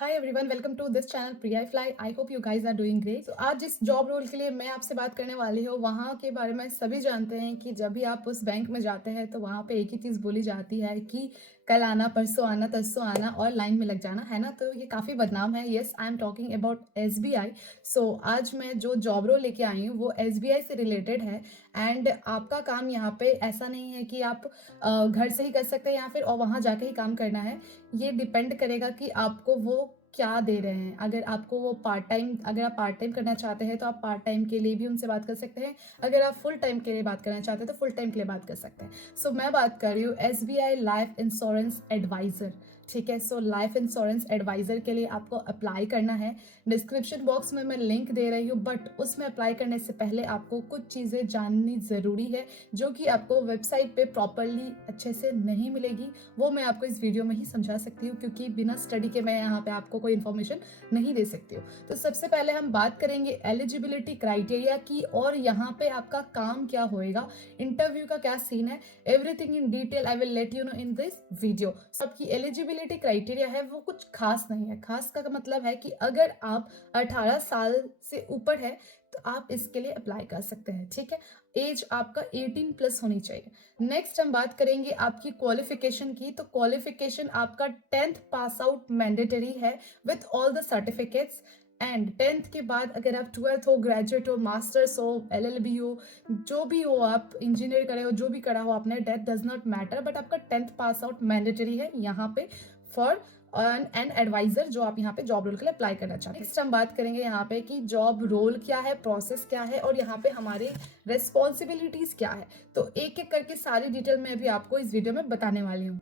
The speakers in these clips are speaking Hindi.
Hi everyone, welcome to this channel Priya fly. I hope you guys are doing great. तो आज जिस जॉब रोल के लिए मैं आपसे बात करने वाली हूँ वहाँ के बारे में सभी जानते हैं कि जब भी आप उस बैंक में जाते हैं तो वहाँ पे एक ही चीज़ बोली जाती है कि कल आना, परसों आना, तरसों आना और लाइन में लग जाना, है ना। तो ये काफ़ी बदनाम है। Yes, I am talking about SBI. So आज मैं जो जॉब रोल लेके आई हूँ वो एसबीआई से रिलेटेड है। एंड आपका काम यहाँ पे ऐसा नहीं है कि आप घर से ही कर सकते हैं या फिर और वहाँ जाके ही काम करना है। ये डिपेंड करेगा कि आपको वो क्या दे रहे हैं। अगर आप पार्ट टाइम करना चाहते हैं तो आप पार्ट टाइम के लिए भी उनसे बात कर सकते हैं। अगर आप फुल टाइम के लिए बात करना चाहते हैं तो फुल टाइम के लिए बात कर सकते हैं। सो मैं बात कर रही हूँ एसबीआई लाइफ इंश्योरेंस एडवाइज़र। ठीक है, सो लाइफ इंश्योरेंस एडवाइज़र के लिए आपको अप्लाई करना है। डिस्क्रिप्शन बॉक्स में मैं लिंक दे रही हूँ, बट उसमें अप्लाई करने से पहले आपको कुछ चीज़ें जाननी ज़रूरी है जो कि आपको वेबसाइट पे प्रॉपरली अच्छे से नहीं मिलेगी। वो मैं आपको इस वीडियो में ही समझा सकती हूँ, क्योंकि बिना स्टडी के मैं यहाँ पे आपको कोई इन्फॉर्मेशन नहीं दे सकती हूँ। तो सबसे पहले हम बात करेंगे एलिजिबिलिटी क्राइटेरिया की, और यहाँ पे आपका काम क्या होएगा, इंटरव्यू का क्या सीन है, everything in detail I will let you know in this video. सबकी एलिजिबिलिटी क्राइटेरिया है वो कुछ खास नहीं है। खास का मतलब है कि अगर आप 18 साल से ऊपर है तो आप इसके लिए अप्लाई कर सकते हैं। ठीक है, एज आपका 18 प्लस होनी चाहिए। नेक्स्ट हम बात करेंगे आपकी क्वालिफिकेशन की। तो क्वालिफिकेशन आपका 10th पास आउट मैंडेटरी है with all the certificates. And 10th के बाद अगर आप 12th हो, ग्रेजुएट हो, मास्टर्स हो, एलएलबी हो, जो भी हो, आप इंजीनियर करे हो, जो भी करा हो आपने, date does not matter, but आपका 10th पास आउट मैंडेटरी है यहाँ पे फॉर एन एडवाइजर जो आप यहाँ पे जॉब रोल के लिए अप्लाई करना चाहते हैं। नेक्स्ट हम बात करेंगे यहाँ पे कि जॉब रोल क्या है, प्रोसेस क्या है और यहाँ पे हमारी रेस्पॉन्सिबिलिटीज क्या है। तो एक एक करके सारी डिटेल मैं भी आपको इस वीडियो में बताने वाली हूँ।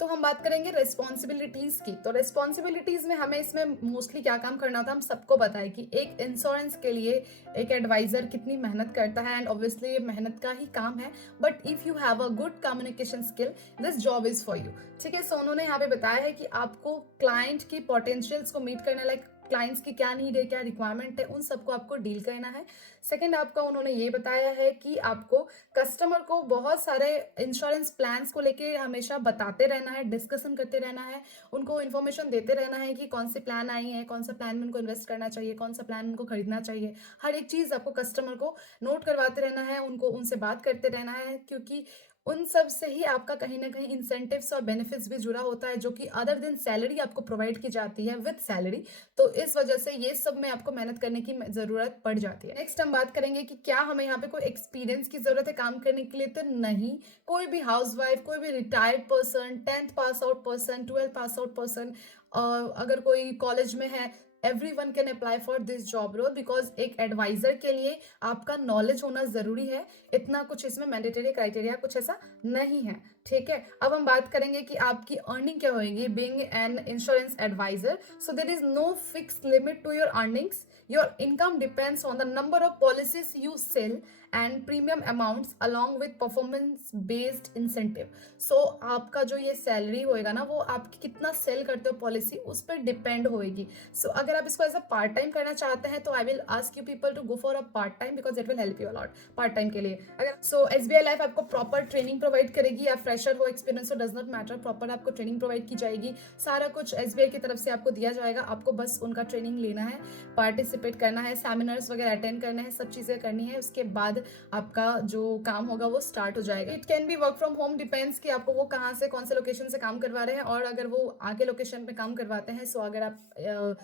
तो हम बात करेंगे रेस्पॉन्सिबिलिटीज की। तो रेस्पॉन्सिबिलिटीज में हमें इसमें मोस्टली क्या काम करना होता है, हम सबको पता है कि एक इंश्योरेंस के लिए एक एडवाइजर कितनी मेहनत करता है, एंड ऑब्वियसली ये मेहनत का ही काम है। But if you have a good communication skill, this job is for you. ठीक है, सो उन्होंने यहाँ पे बताया है कि आपको क्लाइंट की पोटेंशियल्स को मीट करना, लाइक क्लाइंट्स की क्या नीड है, क्या रिक्वायरमेंट है, उन सबको आपको डील करना है। सेकंड, आपका उन्होंने ये बताया है कि आपको कस्टमर को बहुत सारे इंश्योरेंस प्लान्स को लेके हमेशा बताते रहना है, डिस्कशन करते रहना है, उनको इन्फॉर्मेशन देते रहना है कि कौन से प्लान आई है, कौन सा प्लान में उनको इन्वेस्ट करना चाहिए, कौन सा प्लान उनको खरीदना चाहिए। हर एक चीज़ आपको कस्टमर को नोट करवाते रहना है, उनको उनसे बात करते रहना है, क्योंकि उन सब से ही आपका कहीं ना कहीं इंसेंटिव्स और बेनिफिट्स भी जुड़ा होता है, जो कि अदर दिन सैलरी आपको प्रोवाइड की जाती है विद सैलरी। तो इस वजह से ये सब में आपको मेहनत करने की जरूरत पड़ जाती है। नेक्स्ट हम बात करेंगे कि क्या हमें यहाँ पे कोई एक्सपीरियंस की जरूरत है काम करने के लिए। तो नहीं, कोई भी हाउसवाइफ, कोई भी retired person, 10th pass out person, 12th pass out person, अगर कोई कॉलेज में है, everyone can apply for this job role, because एक एडवाइजर के लिए आपका नॉलेज होना जरूरी है। इतना कुछ इसमें मैंडेटरी क्राइटेरिया कुछ ऐसा नहीं है। ठीक है, अब हम बात करेंगे कि आपकी अर्निंग क्या होगी being an insurance advisor. So there is no fix limit to your earnings. Your income depends on the number of policies you sell and premium amounts along with performance based incentive. So आपका जो ये सैलरी होएगा ना, वो आप कितना सेल करते हो पॉलिसी, उस पर डिपेंड होएगी। सो अगर आप इसको एज अ पार्ट टाइम करना चाहते हैं तो I will ask you people to go for a part time, because it will help you a lot part time के लिए। अगर सो एसबीआई लाइफ आपको प्रॉपर ट्रेनिंग प्रोवाइड करेगी, या फ्रेशर हो, एक्सपीरियंस हो, डज नॉट मैटर, प्रॉपर आपको ट्रेनिंग प्रोवाइड की जाएगी। सारा कुछ एसबीआई की तरफ से आपको दिया जाएगा, आपको बस उनका ट्रेनिंग लेना है, पार्टिसिपेट करना है, सेमिनार्स वगैरह अटेंड करने हैं, सब चीज़ें करनी है। उसके बाद आपका जो काम होगा वो स्टार्ट हो जाएगा। It can be work from home, depends कि आपको वो कहाँ से, कौन से लोकेशन से काम करवा रहे हैं। और अगर वो आगे लोकेशन पे काम करवाते हैं, सो अगर आप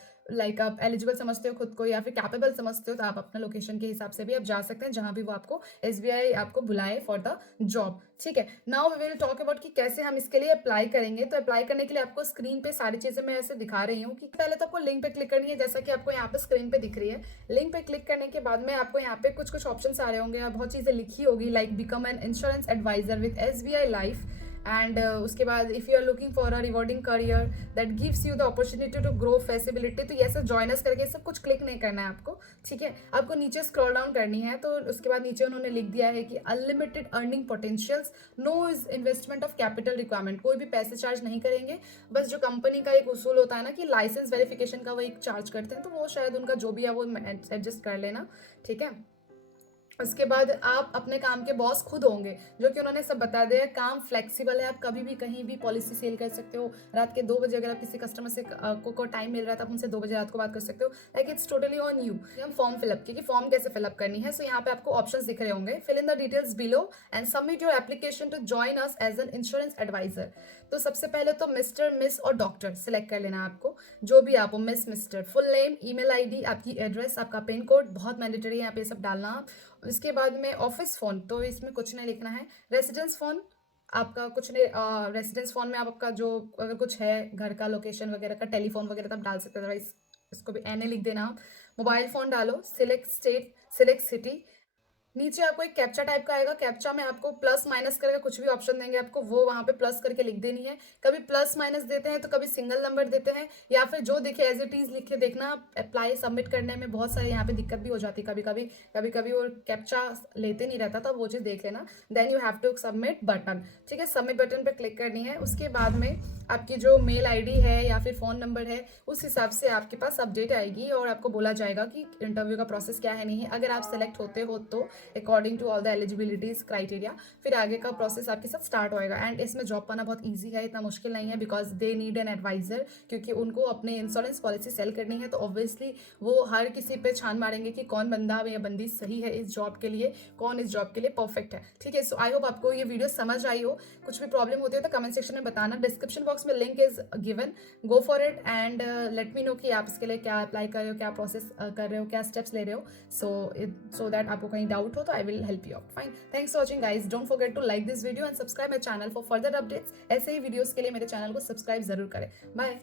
आप एलिजिबल समझते हो खुद को या फिर कैपेबल समझते हो, तो आप अपना लोकेशन के हिसाब से भी आप जा सकते हैं जहां भी वो आपको एसबीआई आपको बुलाए फॉर द जॉब। ठीक है, now we will talk about कि कैसे हम इसके लिए अप्लाई करेंगे। तो अप्लाई करने के लिए आपको स्क्रीन पे सारी चीजें मैं ऐसे दिखा रही हूँ कि पहले तो आपको लिंक पे क्लिक करनी है, जैसा कि आपको यहाँ पे स्क्रीन पे दिख रही है। लिंक पे क्लिक करने के बाद में आपको यहाँ पे कुछ कुछ ऑप्शन आ रहे होंगे, बहुत चीजें लिखी होगी, like become an insurance advisor with SBI life. And उसके बाद if you are looking for a rewarding career that gives you the opportunity to grow facility, तो ये सब ज्वाइन अस करके सब कुछ क्लिक नहीं करना है आपको। ठीक है, आपको नीचे स्क्रॉल डाउन करनी है। तो उसके बाद नीचे उन्होंने लिख दिया है कि unlimited earning potentials, no is investment of capital requirement, कोई भी पैसे चार्ज नहीं करेंगे। बस जो कंपनी का एक उसूल होता है ना कि लाइसेंस वेरिफिकेशन का वो एक चार्ज करते हैं, तो वो शायद उनका जो भी है वो एडजस्ट कर लेना। ठीक है, उसके बाद आप अपने काम के बॉस खुद होंगे, जो कि उन्होंने सब बता दिया है। काम फ्लेक्सिबल है, आप कभी भी कहीं भी पॉलिसी सेल कर सकते हो। रात के 2 बजे अगर आप किसी कस्टमर से को टाइम मिल रहा है तो आप उनसे 2 बजे रात को बात कर सकते हो। Like it's totally on you. हम फॉर्म फिलअप की कि फॉर्म कैसे फिलअप करनी है। सो यहाँ पे आपको ऑप्शंस दिख रहे होंगे। Fill in the details below and submit your application to join us as an insurance advisor. तो सबसे पहले तो मिस्टर, मिस और डॉक्टर सिलेक्ट कर लेना है आपको, जो भी आप हो, miss, mister, full name, email ID, आपकी एड्रेस, आपका पिन कोड, बहुत मैंडेटरी है यहाँ पे सब डालना आप। उसके बाद में ऑफिस फ़ोन, तो इसमें कुछ नहीं लिखना है। रेसिडेंस फ़ोन आपका कुछ नहीं, रेसिडेंस फ़ोन में आप आपका जो अगर कुछ है घर का लोकेशन वगैरह का, टेलीफोन वगैरह तो आप डाल सकते हो, अदरवाइज इसको भी एन ए लिख देना आप। मोबाइल फ़ोन डालो, सिलेक्ट स्टेट, सिलेक्ट सिटी। नीचे आपको एक कैप्चा टाइप का आएगा, कैप्चा में आपको प्लस माइनस करके कुछ भी ऑप्शन देंगे आपको, वो वहां पे प्लस करके लिख देनी है। कभी प्लस माइनस देते हैं तो कभी सिंगल नंबर देते हैं, या फिर जो दिखे एज इट इज लिख के देखना। अप्लाई सबमिट करने में बहुत सारे यहाँ पे दिक्कत भी हो जाती है, कभी कभी वो कैप्चा लेते नहीं रहता, तो वो चीज़ देख लेना। Then you have to submit button, ठीक है, सबमिट बटन पर क्लिक करनी है। उसके बाद में आपकी जो मेल आईडी है या फिर फ़ोन नंबर है, उस हिसाब से आपके पास अपडेट आएगी और आपको बोला जाएगा कि इंटरव्यू का प्रोसेस क्या है नहीं है। अगर आप सेलेक्ट होते हो तो according to all the eligibilities criteria, फिर आगे का प्रोसेस आपके साथ स्टार्ट होएगा। एंड इसमें जॉब पाना बहुत ईजी है, इतना मुश्किल नहीं है, because they need an advisor, क्योंकि उनको अपने इंश्योरेंस पॉलिसी सेल करनी है। तो ऑब्वियसली वो हर किसी पे छान मारेंगे कि कौन बंदा या बंदी सही है इस जॉब के लिए, कौन इस जॉब के लिए परफेक्ट है, ठीक है। सो आई होप आपको ये वीडियो समझ आई हो। कुछ भी प्रॉब्लम होती है तो कमेंट सेक्शन में बताना। डिस्क्रिप्शन बॉक्स में link is given, go for it and let me know कि आप इसके लिए क्या अप्लाई कर रहे हो, क्या प्रोसेस कर रहे हो, क्या स्टेप्स ले रहे हो। सो दैट आपको कहीं डाउट हो तो I will help you out. Fine, thanks for watching guys. Don't forget to like this video and subscribe my channel for further updates. ऐसे ही वीडियोस के लिए मेरे चैनल को सब्सक्राइब जरूर करें। बाय।